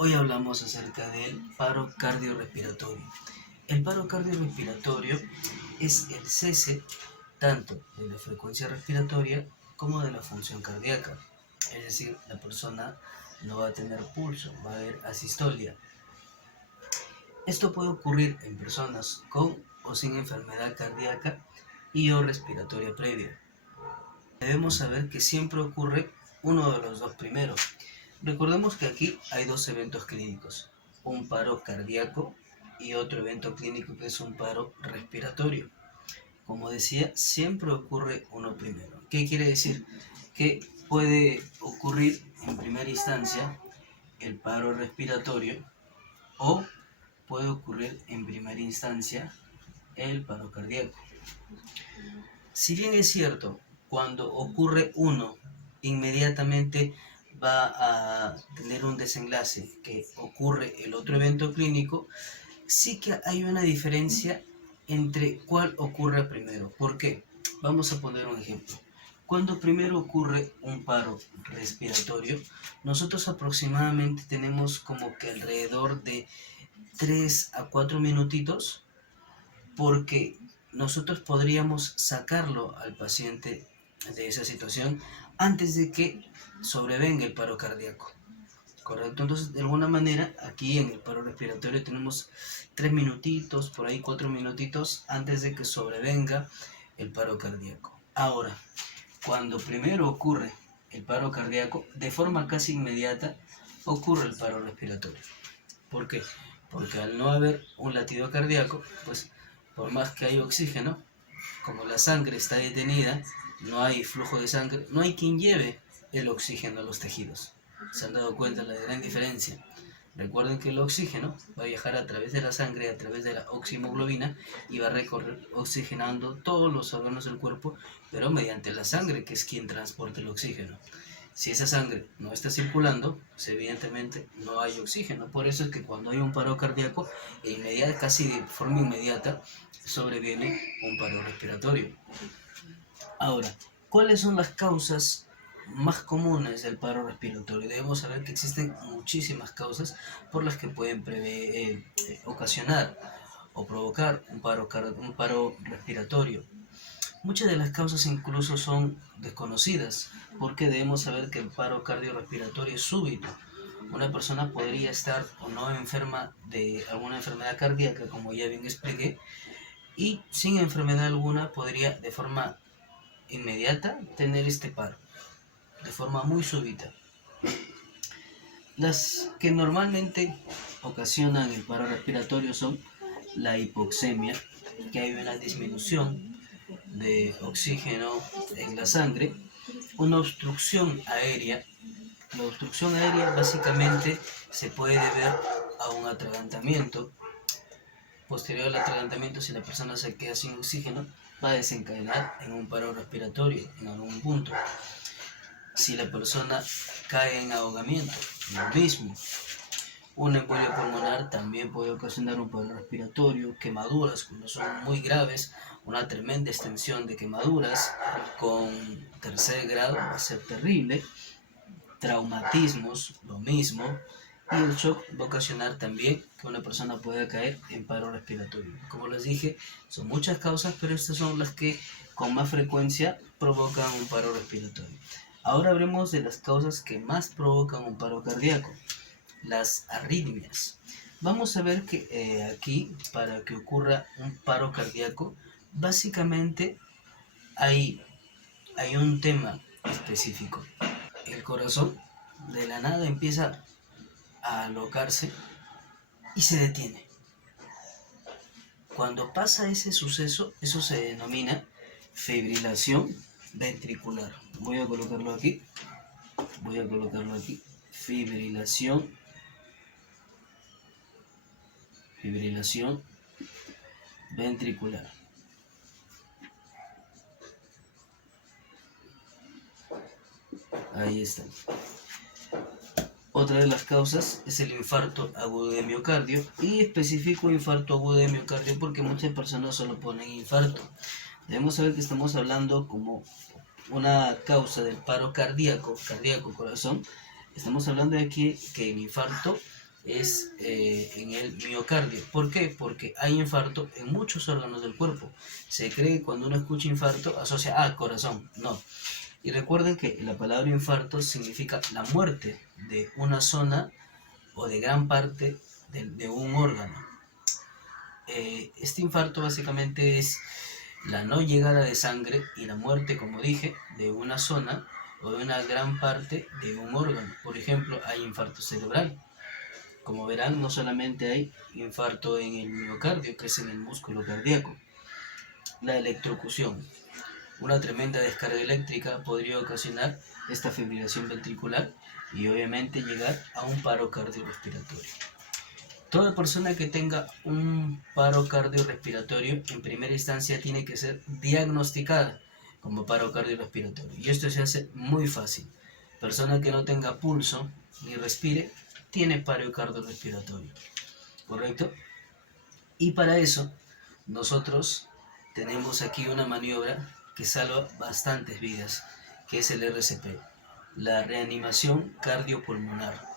Hoy hablamos acerca del paro cardiorrespiratorio. El paro cardiorrespiratorio es el cese tanto de la frecuencia respiratoria como de la función cardíaca. Es decir, la persona no va a tener pulso, va a haber asistolia. Esto puede ocurrir en personas con o sin enfermedad cardíaca y o respiratoria previa. Debemos saber que siempre ocurre uno de los dos primeros. Recordemos que aquí hay dos eventos clínicos, un paro cardíaco y otro evento clínico que es un paro respiratorio. Como decía, siempre ocurre uno primero. ¿Qué quiere decir? Que puede ocurrir en primera instancia el paro respiratorio o puede ocurrir en primera instancia el paro cardíaco. Si bien es cierto, cuando ocurre uno, inmediatamente va a tener un desenlace que ocurre el otro evento clínico, sí que hay una diferencia entre cuál ocurre primero. ¿Por qué? Vamos a poner un ejemplo. Cuando primero ocurre un paro respiratorio, nosotros aproximadamente tenemos como que alrededor de 3 a 4 minutitos, porque nosotros podríamos sacarlo al paciente de esa situación antes de que sobrevenga el paro cardíaco. ¿Correcto? Entonces, de alguna manera, aquí en el paro respiratorio tenemos 3 minutitos, por ahí 4 minutitos antes de que sobrevenga el paro cardíaco. Ahora, cuando primero ocurre el paro cardíaco, de forma casi inmediata ocurre el paro respiratorio. ¿Por qué? Porque al no haber un latido cardíaco, pues por más que haya oxígeno, como la sangre está detenida, no hay flujo de sangre, no hay quien lleve el oxígeno a los tejidos. ¿Se han dado cuenta de la gran diferencia? Recuerden que el oxígeno va a viajar a través de la sangre, a través de la oximoglobina, y va a recorrer oxigenando todos los órganos del cuerpo, pero mediante la sangre, que es quien transporta el oxígeno. Si esa sangre no está circulando, pues evidentemente no hay oxígeno. Por eso es que cuando hay un paro cardíaco, casi de forma inmediata, sobreviene un paro respiratorio. Ahora, ¿cuáles son las causas más comunes del paro respiratorio? Debemos saber que existen muchísimas causas por las que pueden ocasionar o provocar un paro respiratorio. Muchas de las causas incluso son desconocidas, porque debemos saber que el paro cardiorrespiratorio es súbito. Una persona podría estar o no enferma de alguna enfermedad cardíaca, como ya bien expliqué, y sin enfermedad alguna podría de forma inmediata tener este paro, de forma muy súbita. Las que normalmente ocasionan el paro respiratorio son la hipoxemia, que hay una disminución de oxígeno en la sangre, una obstrucción aérea. La obstrucción aérea básicamente se puede deber a un atragantamiento. Posterior al atragantamiento, si la persona se queda sin oxígeno, va a desencadenar en un paro respiratorio en algún punto. Si la persona cae en ahogamiento, lo mismo. Una embolia pulmonar también puede ocasionar un paro respiratorio, quemaduras cuando son muy graves, una tremenda extensión de quemaduras con tercer grado va a ser terrible, traumatismos, lo mismo, y el shock va a ocasionar también que una persona pueda caer en paro respiratorio. Como les dije, son muchas causas, pero estas son las que con más frecuencia provocan un paro respiratorio. Ahora hablemos de las causas que más provocan un paro cardíaco. Las arritmias. Vamos a ver que aquí, para que ocurra un paro cardíaco, básicamente hay un tema específico. El corazón de la nada empieza a alocarse y se detiene. Cuando pasa ese suceso, eso se denomina fibrilación ventricular. Voy a colocarlo aquí. Fibrilación ventricular. Ahí está. Otra de las causas es el infarto agudo de miocardio, y especifico infarto agudo de miocardio porque muchas personas solo ponen infarto. Debemos saber que estamos hablando como una causa del paro cardíaco corazón. Estamos hablando de que el infarto es en el miocardio. ¿Por qué? Porque hay infarto en muchos órganos del cuerpo. Se cree que cuando uno escucha infarto asocia a corazón. No. Y recuerden que la palabra infarto significa la muerte de una zona o de gran parte de un órgano. Este infarto básicamente es la no llegada de sangre y la muerte, como dije, de una zona o de una gran parte de un órgano. Por ejemplo, hay infarto cerebral. Como verán, no solamente hay infarto en el miocardio, que es en el músculo cardíaco. La electrocución. Una tremenda descarga eléctrica podría ocasionar esta fibrilación ventricular y obviamente llegar a un paro cardiorrespiratorio. Toda persona que tenga un paro cardiorrespiratorio en primera instancia tiene que ser diagnosticada como paro cardiorrespiratorio. Y esto se hace muy fácil. Persona que no tenga pulso ni respire tiene paro cardiorrespiratorio. ¿Correcto? Y para eso nosotros tenemos aquí una maniobra que salva bastantes vidas, que es el RCP, la reanimación cardiopulmonar.